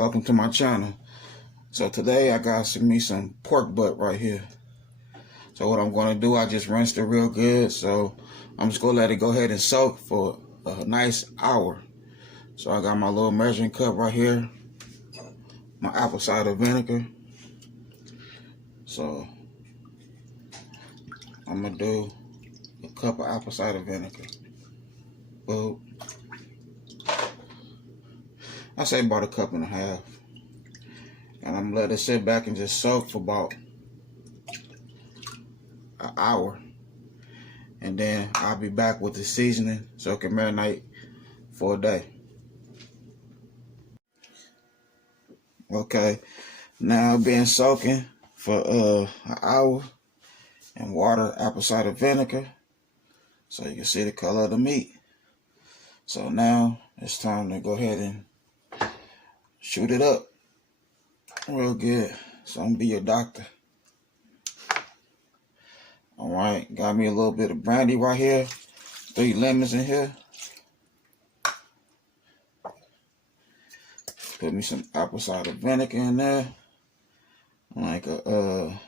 welcome to my channel. So today I got some pork butt right here. So what I'm going to do, I just rinsed it real good. So I'm just going to let it go ahead and soak for a nice hour. So I got my little measuring cup right here, my apple cider vinegar. So I'm going to do a cup of apple cider vinegar. Well, I say about a cup and a half. And I'm gonna let it sit back and just soak for about an hour. And then I'll be back with the seasoning so it can marinate for a day. Okay, now been soaking for an hour in water, apple cider vinegar, so you can see the color of the meat. So now it's time to go ahead and shoot it up real good. So I'm gonna be your doctor. Alright, got me a little bit of brandy right here, 3 lemons in here. Put me some apple cider vinegar in there, like I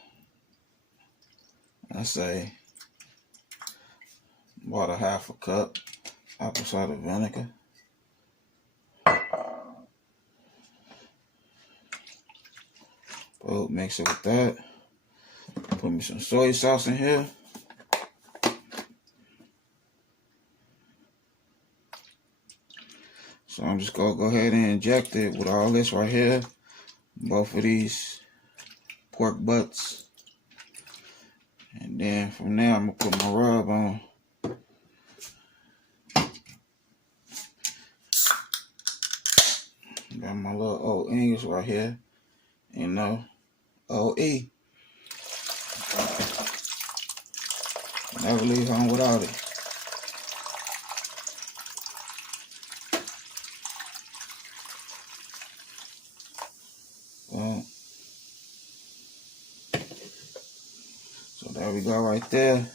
say about a half a cup apple cider vinegar. Oh, mix it with that. Put me some soy sauce in here. So I'm just gonna go ahead and inject it with all this right here. Both of these pork butts. And then from there, I'm gonna put my rub on. Got my little old English right here. You know, OE. Never leave home without it. So there we go right there.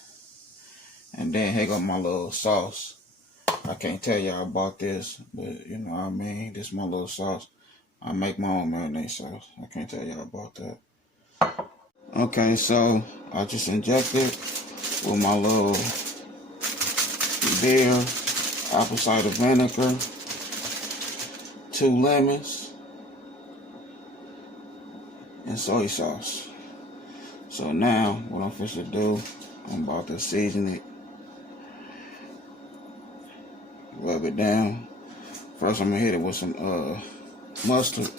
And then here go my little sauce. I can't tell y'all about this, but you know what I mean. This is my little sauce. I make my own marinade sauce. I can't tell y'all about that. Okay, so I just injected with my little beer, apple cider vinegar, 2 lemons, and soy sauce. So now what I'm supposed to do, I'm about to season it. Rub it down. First I'm gonna hit it with some mustard.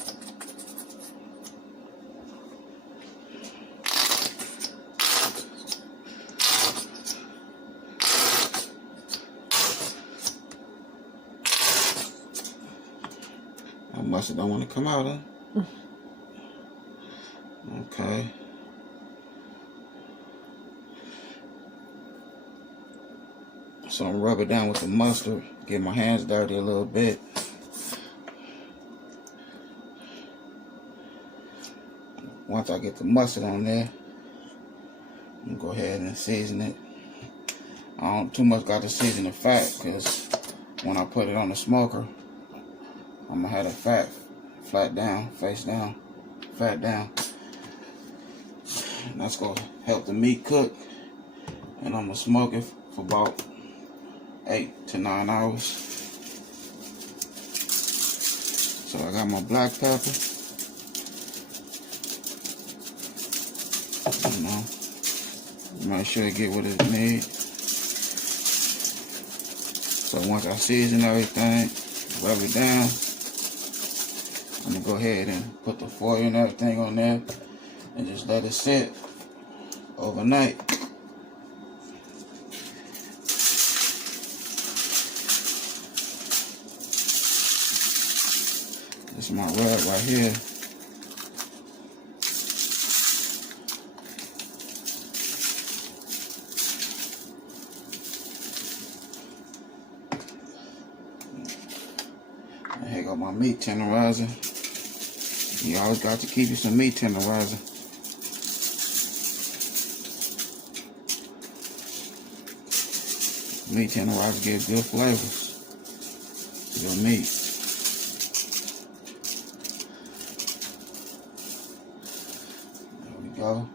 That mustard don't want to come out, huh? Okay. So I'm rub it down with the mustard, get my hands dirty a little bit. Once I get the mustard on there, I'm gonna go ahead and season it. I don't too much got to season the fat, because when I put it on the smoker, I'm gonna have the fat flat down, face down, fat down. And that's gonna help the meat cook. And I'm gonna smoke it for about 8 to 9 hours. So I got my black pepper. You know, make sure it get what it needs. So once I season everything, rub it down, I'm gonna go ahead and put the foil and everything on there and just let it sit overnight. This is my rub right here. And here go my meat tenderizer. You always got to keep you some meat tenderizer. Meat tenderizer gives good flavors to your meat. go.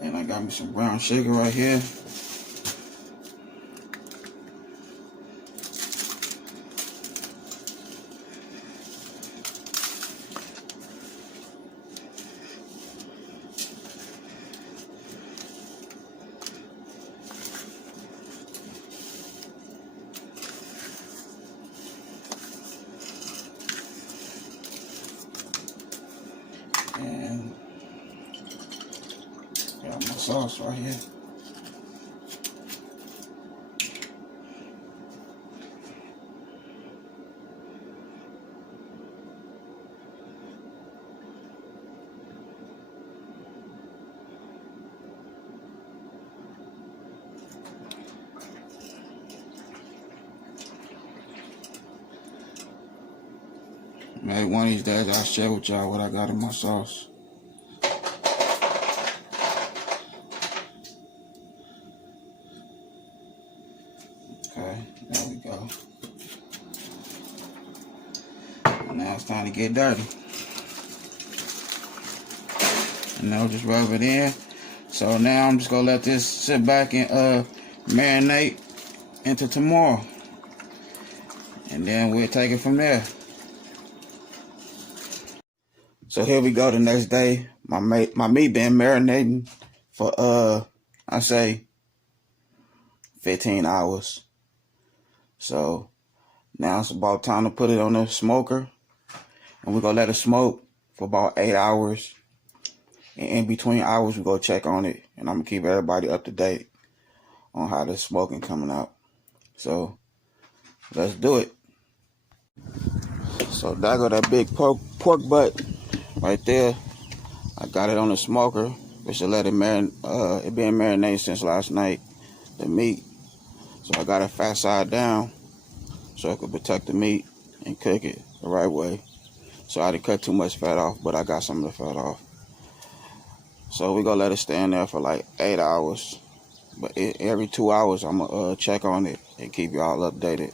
And I got me some brown sugar right here. And got my sauce right here. Maybe one of these days I'll share with y'all what I got in my sauce. Okay, there we go. Now it's time to get dirty. And now just rub it in. So now I'm just gonna let this sit back and marinate into tomorrow. And then we'll take it from there. So here we go the next day. My meat been marinating for I say 15 hours. So now it's about time to put it on the smoker. And we're gonna let it smoke for about 8 hours. And in between hours we go check on it. And I'm gonna keep everybody up to date on how the smoking coming out. So let's do it. So there go that big pork butt right there. I got it on the smoker. We should let it marinate. It been marinated since last night, the meat. So I got it fat side down so I could protect the meat and cook it the right way. So I didn't cut too much fat off, but I got some of the fat off. So we gonna let it stay in there for like 8 hours. But every 2 hours I'm gonna check on it and keep y'all updated.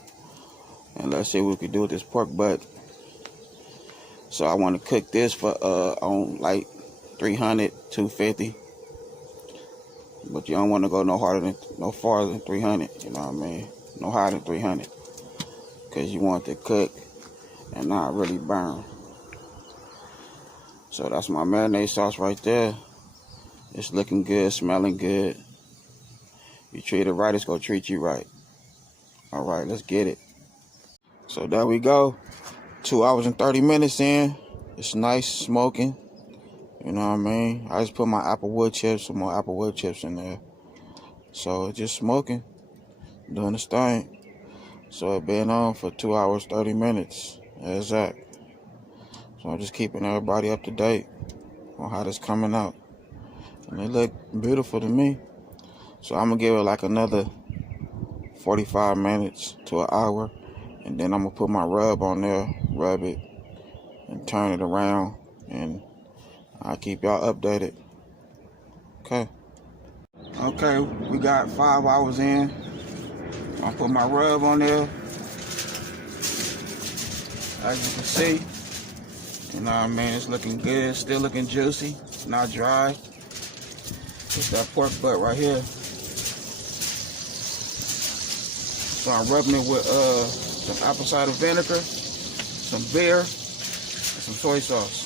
And let's see what we can do with this pork butt. So I want to cook this for on like 300, 250. But you don't want to go no farther than 300. You know what I mean? No higher than 300. Because you want it to cook and not really burn. So that's my marinade sauce right there. It's looking good, smelling good. You treat it right, it's gonna treat you right. All right, let's get it. So there we go. 2 hours and 30 minutes in. It's nice smoking. You know what I mean? I just put my some more applewood chips in there. So it's just smoking, doing its thing. So it been on for 2 hours, 30 minutes. Exact. So I'm just keeping everybody up to date on how this coming out. And it look beautiful to me. So I'm gonna give it like another 45 minutes to an hour. And then I'm gonna put my rub on there, rub it, and turn it around, and I'll keep y'all updated. Okay. Okay, we got 5 hours in. I'll put my rub on there. As you can see, you know what I mean, it's looking good, still looking juicy, not dry. It's that pork butt right here. So I'm rubbing it with some apple cider vinegar, some beer, and some soy sauce.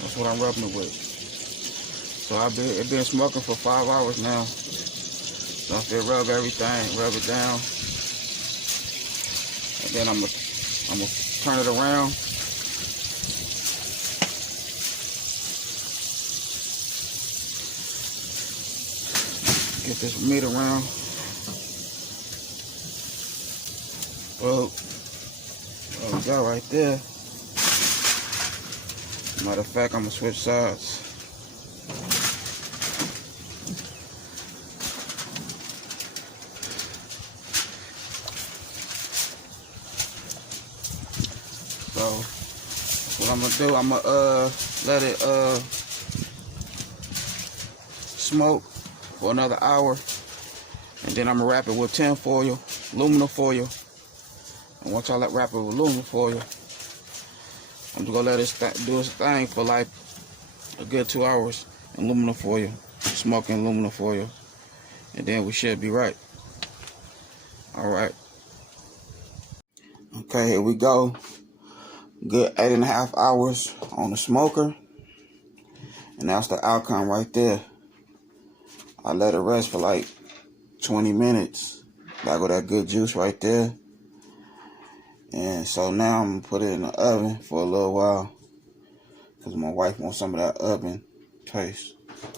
That's what I'm rubbing it with. So it's been smoking for 5 hours now. So I still rub everything, rub it down. And then I'm gonna turn it around. Get this meat around. Well, there we go right there. Matter of fact, I'm gonna switch sides. So what I'm gonna do, I'm gonna let it smoke for another hour, and then I'm gonna wrap it with tin foil, aluminum foil. And once I wrap it with aluminum foil, I'm just gonna let it do its thing for like a good 2 hours in aluminum foil, smoking aluminum foil, and then we should be right. All right. Okay, here we go. Good 8.5 hours on the smoker, and that's the outcome right there. I let it rest for like 20 minutes. There go that good juice right there. And so now I'm gonna put it in the oven for a little while, because my wife wants some of that oven taste.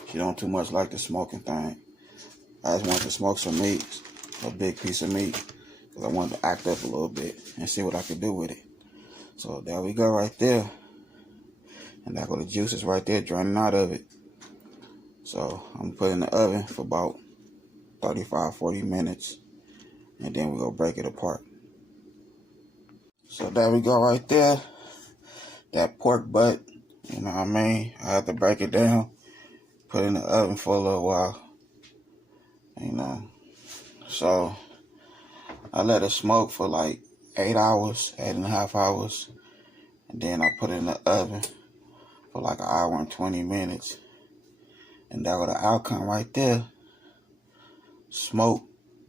She don't too much like the smoking thing. I just wanted to smoke some meat, a big piece of meat, because I wanted to act up a little bit and see what I could do with it. So there we go right there. And there go the juices right there draining out of it. So I'm gonna put it in the oven for about 35-40 minutes, and then we're gonna break it apart. So there we go right there. That pork butt, you know what I mean? I have to break it down, put it in the oven for a little while, you know. So I let it smoke for like 8 hours, 8.5 hours, and then I put it in the oven for like 1 hour and 20 minutes. And that was the outcome right there. Smoke,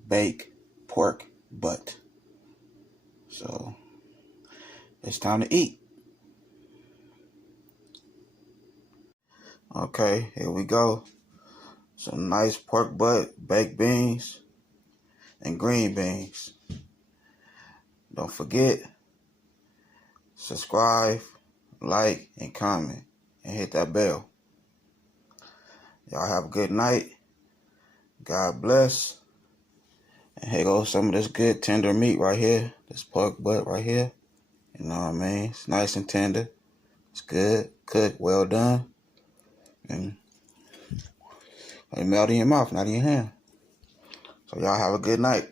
bake, pork butt. So it's time to eat. Okay, here we go. Some nice pork butt, baked beans, and green beans. Don't forget, subscribe, like, and comment, and hit that bell. Y'all have a good night. God bless. And here goes some of this good tender meat right here. This pork butt right here. You know what I mean? It's nice and tender. It's good. Cooked. Well done. And it melt in your mouth, not in your hand. So y'all have a good night.